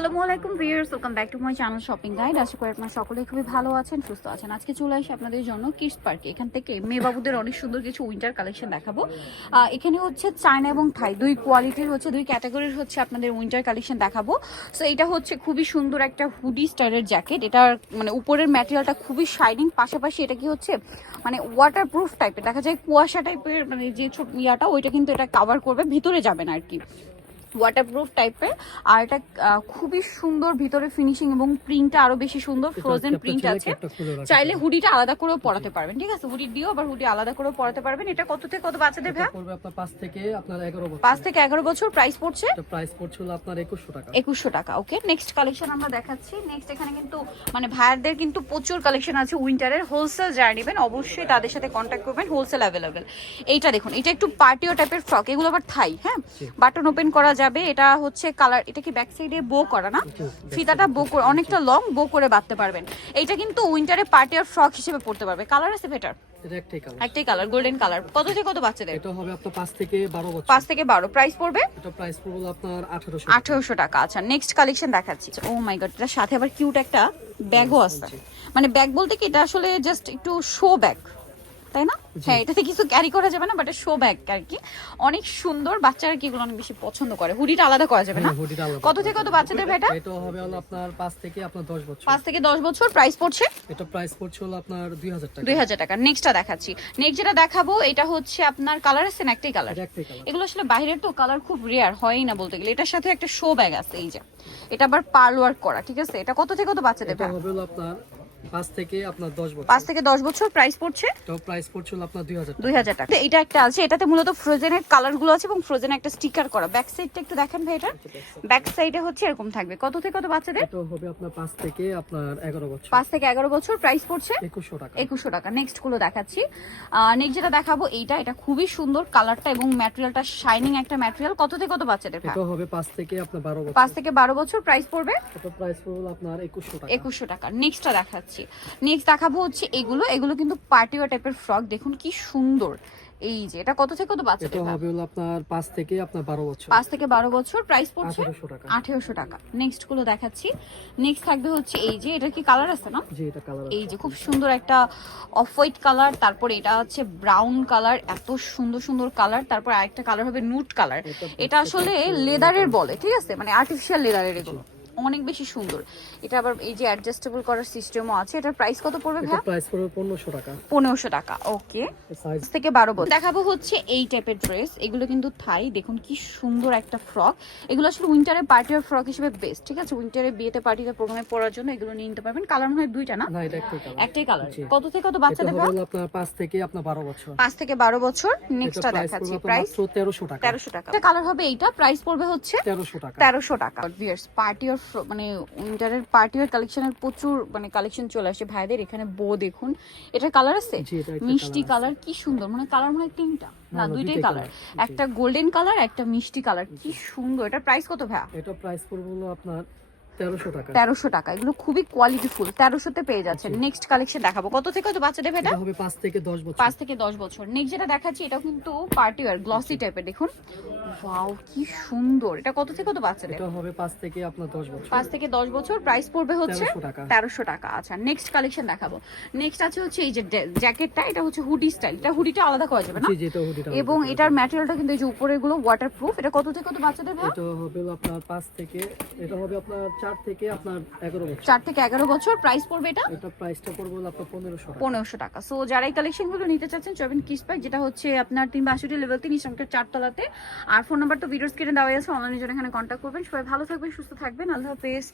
আসসালামু আলাইকুম viewers, welcome back to my channel shopping guide. আশা করি আপনারা সকলেই খুবই ভালো আছেন, সুস্থ আছেন। আজকে চলে আসি আপনাদের জন্য কিডস পার্কে। এখান থেকে মেয়ে বাবুদের অনেক সুন্দর কিছু উইন্টার কালেকশন দেখাবো। এখানে হচ্ছে চায়না এবং থাই দুই কোয়ালিটির হচ্ছে, দুই ক্যাটাগরির হচ্ছে আপনাদের উইন্টার কালেকশন দেখাবো। সো এটা হচ্ছে খুবই সুন্দর একটা হুডি স্টাইলের জ্যাকেট। এটার মানে উপরের ম্যাটেরিয়ালটা খুবই শাইনিং, পাশাপাশি এটা কি হচ্ছে মানে ওয়াটার প্রুফ টাইপের, দেখা যায় কুয়াশা টাইপের মানে যে ছোট ইয়াটা ওইটা কিন্তু এটা কাভার করবে, ভিতরে যাবে না আর কি, ওয়াটারপ্রুফ টাইপের। আর এটা খুবই সুন্দর, ভিতরে ফিনিশিং এবং প্রিন্টটা আরো বেশি সুন্দর, ফ্রোজেন প্রিন্ট আছে। চাইলে হুডিটা আলাদা করেও পরাতে পারবেন, ঠিক আছে, হুডি দিও আবার হুডি আলাদা করেও পরাতে পারবেন। এটা কত থেকে কত বাচ্চাদের ভাই? পড়বে আপনার 5 থেকে আপনার 11 বছর। 5 থেকে 11 বছর। প্রাইস পড়ছে, এটা প্রাইস পড়ছে হলো আপনার 2100 টাকা। 2100 টাকা। ওকে, নেক্সট কালেকশন আমরা দেখাচ্ছি। নেক্সট এখানে কিন্তু মানে ভাইয়ারদের কিন্তু প্রচুর কালেকশন আছে উইন্টারের। হোলসেল যারা নেবেন অবশ্যই তাদের সাথে কন্ট্যাক্ট করবেন, হোলসেল অ্যাভেলেবেল। এইটা দেখুন, এটা একটু পার্টিও টাইপের ফ্রক, এগুলো আবার থাই, হ্যাঁ, বাটন ওপেন করা যাবে। এটা হচ্ছে কালার, এটা কি ব্যাক সাইডে বো করা না, ফিতাটা বো করে অনেকটা লং বো করে বাঁধতে পারবেন। এইটা কিন্তু উইন্টারে পার্টি আর ফ্রক হিসেবে পড়তে পারবে। কালার আছে বেটার, এটা একটাই কালার, গোল্ডেন কালার। কত থেকে কত বাচ্চাদের? এটা হবে আপনার 5 থেকে 12 বছর। 5 থেকে 12। প্রাইস পড়বে, এটা প্রাইস পড়বে আপনার 1800 টাকা। আচ্ছা, নেক্সট কালেকশন দেখাচ্ছি। ও মাই গড, এটার সাথে আবার কিউট একটা ব্যাগও আছে। মানে ব্যাগ বলতে কি, এটা আসলে জাস্ট একটু শো ব্যাগ, তাই না? হ্যাঁ, এটাতে কিছু ক্যারি করা যাবে না, বাট শো ব্যাগ আর কি। অনেক সুন্দর, বাচ্চারা কি এগুলো অনেক বেশি পছন্দ করে। হুডিটা আলাদা করা যাবে না? কত থেকে কত বাচ্চাদের ভাইটা? এটা হবে হলো আপনার 5 থেকে আপনার 10 বছর। 5 থেকে 10 বছর। প্রাইস পড়ছে, এটা প্রাইস পড়ছে হলো আপনার 2000 টাকা। 2000 টাকা। নেক্সটটা দেখাচ্ছি। নেক্সট যেটা দেখাবো এটা হচ্ছে আপনার কালার আছে না, একটাই কালার। এটা একটাই কালার। এগুলো আসলে বাইরের তো কালার খুব রেয়ার হয়ই না বলতে গেলে। এটার সাথে একটা শো ব্যাগ আছে, এই যে এটা আবার পার্ল ওয়ার্ক করা, ঠিক আছে। এটা কত থেকে কত বাচ্চাদের এটা ভাই? হবে হলো আপনার 5 থেকে আপনার 10 বছর। 5 থেকে 10 বছর। প্রাইস পড়ছে, তো প্রাইস পড়ছে হলো আপনার 2000 টাকা। 2000 টাকা। এটা একটা আছে, এটাতে মূলত ফ্রোজেনের কালার গুলো আছে এবং ফ্রোজেন একটা স্টিকার করা। ব্যাক সাইডটা একটু দেখেন ভাই, এটা ব্যাক সাইডে হচ্ছে এরকম থাকবে। কত থেকে কত বাচ্চাদের? এটা হবে আপনার 5 থেকে আপনার 11 বছর। 5 থেকে 11 বছর। প্রাইস পড়ছে 2100 টাকা। 2100 টাকা। নেক্সট গুলো দেখাচ্ছি। নেক্সট যেটা দেখাবো এটা খুবই সুন্দর কালারটা এবং ম্যাটেরিয়ালটা শাইনিং একটা ম্যাটেরিয়াল। কত থেকে কত বাচ্চাদের? এটা হবে 5 থেকে আপনার 12 বছর। 5 থেকে 12 বছর। প্রাইস পড়বে, এটা প্রাইস পড়বে আপনার 2100 টাকা। 2100 টাকা। নেক্সটটা দেখাচ্ছি। নেক্সট দেখাবো হচ্ছে এগুলো কিন্তু পার্টি ওয়্যার টাইপের ফ্রক, দেখুন কি সুন্দর। এই যে এটা কত থেকে কত বাচ্চাদের? এটা হবে হলো আপনার 5 থেকে আপনার 12 বছর। 5 থেকে 12 বছর। প্রাইস পড়ছে 1800 টাকা। 1800 টাকা। নেক্সট গুলো দেখাচ্ছি। নেক্সট থাকবে হচ্ছে এই যে, এটা কি কালার আছে না, জি এটা কালার এই যে খুব সুন্দর একটা অফ হোয়াইট কালার, তারপরে এটা হচ্ছে ব্রাউন কালার, এত সুন্দর সুন্দর কালার। তারপর আরেকটা কালার হবে নুট কালার। এটা আসলে লেদারের বলে, ঠিক আছে, মানে আর্টিফিশিয়াল লেদারের। এগুলো অনেক বেশি সুন্দর। এটা আবার এই যে অ্যাডজাস্টেবল করার সিস্টেমও আছে। এটার প্রাইস কত পড়বে ভাই? এটা প্রাইস পড়বে 1500 টাকা। 1500 টাকা। ওকে, সাইজ থেকে 12 বছর। দেখাবো হচ্ছে এই টাইপের ড্রেস। এগুলো কিন্তু থাই, দেখুন কি সুন্দর একটা ফ্রক। এগুলো আসলে উইন্টারে পার্টি আর ফ্রক হিসেবে বেস্ট, ঠিক আছে। উইন্টারে বিয়েতে পার্টিতে প্রোগ্রামে পরার জন্য এগুলো নিয়ে নিতে পারবেন। কালার মনে হয় দুইটা না? না, এটা একটাই একটাই কালার। কালার। কত থেকে কত বাচ্চাদের এটা ভাই? হলো আপনার 5 থেকে আপনার 12 বছর। 5 থেকে 12 বছর। নেক্সটটা দেখাচ্ছি। প্রাইস 1300 টাকা। 1300 টাকা। এটা কালার হবে এইটা। প্রাইস পড়বে হচ্ছে 1300 টাকা। 1300 টাকা। ভিউয়ার্স, পার্টি আর মানে উইন্টারের পার্টি আর কালেকশনের প্রচুর মানে কালেকশন চলে আসে ভাইদের এখানে। বো দেখুন, এটার কালার আছে জি, এটা একটা মিষ্টি কালার কালার, কি সুন্দর। মানে কালার মনে হয় তিনটা না, দুইটাই দুইটাই কালার। কালার। একটা গোল্ডেন কালার, একটা মিষ্টি কালার, কি সুন্দর। এটা প্রাইস কত ভাই? এটা প্রাইস পড়বে হলো আপনার 1300 টাকা। 1300 টাকা। এগুলো খুবই কোয়ালিটিফুল, 1300 তে পেয়ে যাচ্ছেন। নেক্সট কালেকশন দেখাবো। কত থেকে কত বাচ্চাদের এটা? এটা হবে 5 থেকে 10 বছর। 5 থেকে 10 বছর। নেক্সট যেটা দেখাচ্ছি এটাও কিন্তু পার্টি ওয়্যার, গ্লসি টাইপের। দেখুন ওয়াও কি সুন্দর। এটা কত থেকে কত বাচ্চাদের? এটা হবে 5 থেকে আপনার 10 বছর। 5 থেকে 10 বছর। প্রাইস পড়বে হচ্ছে 1300 টাকা। 1300 টাকা। আচ্ছা, নেক্সট কালেকশন দেখাবো। নেক্সট আছে হচ্ছে এই যে জ্যাকেটটা। এটা হচ্ছে হুডি স্টাইল। এটা হুডিটা আলাদা করা যাবে না? জি জি, এটা হুডিটা। এবং এটার ম্যাটেরিয়ালটা কিন্তু এই যে উপরে গুলো ওয়াটারপ্রুফ। এটা কত থেকে কত বাচ্চাদের ভাই? এটা হবে হলো আপনার 5 থেকে, এটা হবে আপনার 4 থেকে আপনার 11 বছর। 4 থেকে 11 বছর। প্রাইস পড়বে এটা এটা প্রাইসটা পড়বে হলো আপনার 1500 টাকা। 1500 টাকা। সো যারা এই কালেকশনগুলো নিতে চাচ্ছেন চবেন কিডস পার্ক, যেটা হচ্ছে আপনার 362 লেভেল 3 ইসলামকের 4 তলাতে। আর ফোন নাম্বার তো ভিডিওর স্ক্রিনে দেওয়া আছে, অনলাইনে জন্য এখানে কন্ট্যাক্ট করবেন। সবাই ভালো থাকবেন, সুস্থ থাকবেন। আল্লাহ হাফেজ।